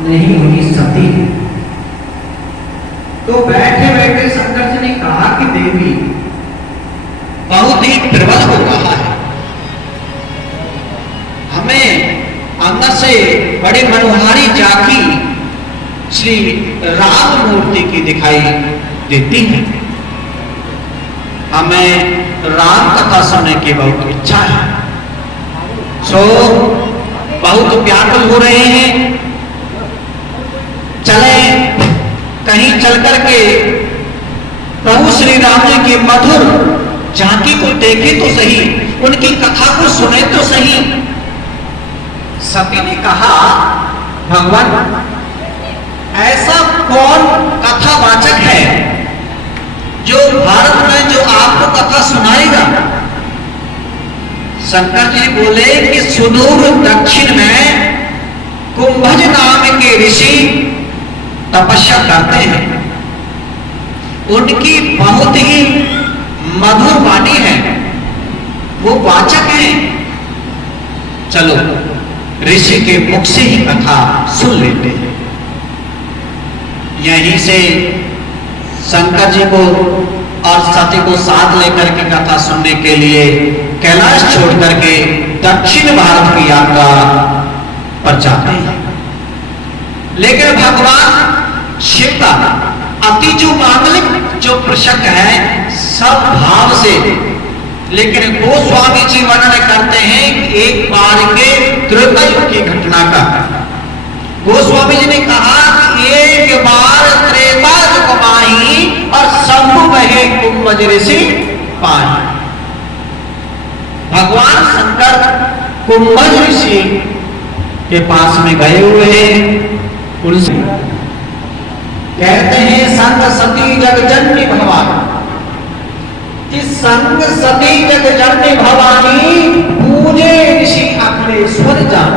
नहीं हुई सती। तो बैठे बैठे शंकर जी ने कहा कि देवी बहुत ही प्रबल हो रहा है, हमें अंदर से बड़ी मनोहारी झांकी श्री राम मूर्ति की दिखाई देती है। हमें राम कथा सुनने की बहुत इच्छा है, सो बहुत व्याकुल हो रहे हैं। चले कहीं चल करके प्रभु श्री राम जी की मधुर झांकी को देखे तो सही, उनकी कथा को सुने तो सही। सती ने कहा भगवान ऐसा कौन कथावाचक है जो भारत में जो आपको कथा सुनाएगा। शंकर जी बोले कि सुदूर दक्षिण में कुंभज नाम के ऋषि तपस्या करते हैं, उनकी बहुत ही मधुर वाणी है, वो वाचक हैं। चलो ऋषि के मुख से ही कथा सुन लेते हैं। यहीं से शंकर जी को और सती को साथ लेकर के कथा सुनने के लिए कैलाश छोड़ करके दक्षिण भारत की यात्रा पर जाते हैं। लेकिन भगवान शिव का अति जो मांगलिक जो प्रसंग है सब भाव से, लेकिन गोस्वामी जी वर्णन करते हैं कि एक बार के त्रेता युग की घटना का। गोस्वामी जी ने कहा कि एक बार त्रेता युग माही और शंभु बहे कुंभज ऋषि पानी। भगवान शंकर कुंभज ऋषि के पास में गए हुए हैं, उनसे कहते हैं संग सती जगजननी भवानी, कि संग सती जगजननी भवानी पूजे ऋषि अखिलेश्वर जान।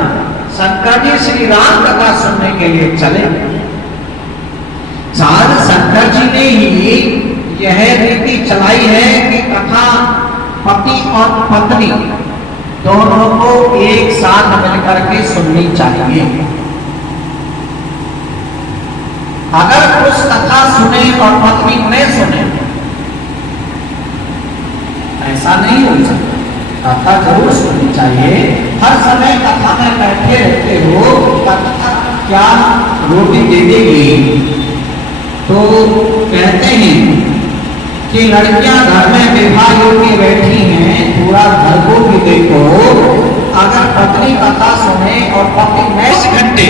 शंकर जी श्री राम कथा सुनने के लिए चले। साल शंकर जी ने ही यह रीति चलाई है कि कथा पति और पत्नी दोनों को एक साथ मिलकर के सुननी चाहिए। अगर पुरुष कथा सुने और पत्नी न सुने ऐसा नहीं हो सकता। कथा जरूर सुननी चाहिए। हर समय कथा में बैठे रहते हो, कथा क्या रोटी दे देगी। तो कहते हैं कि लड़कियां घर में विवाह योग्य बैठी हैं, पूरा घर को भी देखो। अगर पत्नी कथा सुने और पति 20 घंटे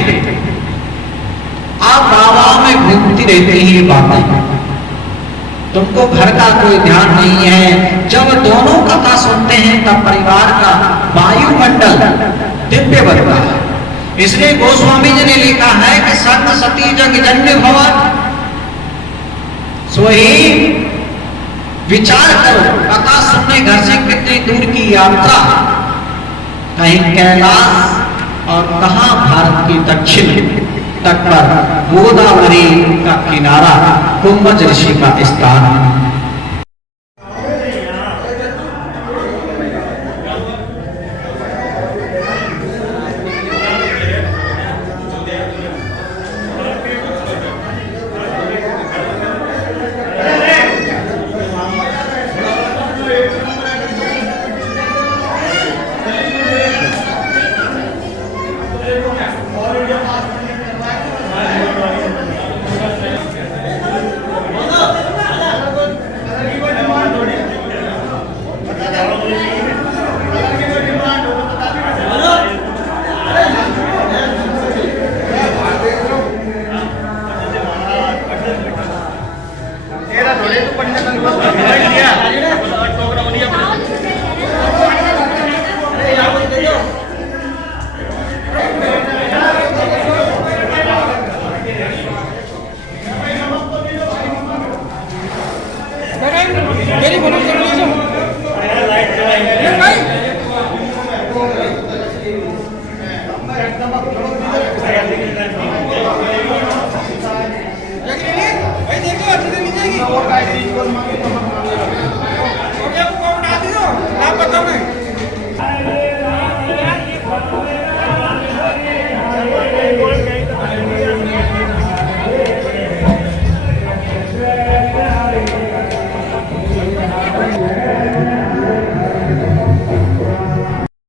आप बाबा में घूमती रहती ही बातें, तुमको घर का कोई ध्यान नहीं है। जब दोनों कथा सुनते हैं तब परिवार का वायुमंडल दिव्य बनता है। इसलिए गोस्वामी जी ने लिखा है कि संग सती जगजननी भवानी। सोही विचार करो, कथा सुनने घर से कितनी दूर की यात्रा, कहीं कैलाश और कहां भारत की दक्षिण तट पर गोदावरी का किनारा कुंभज ऋषि का स्थान। देखो अच्छे से मिल जाएगी।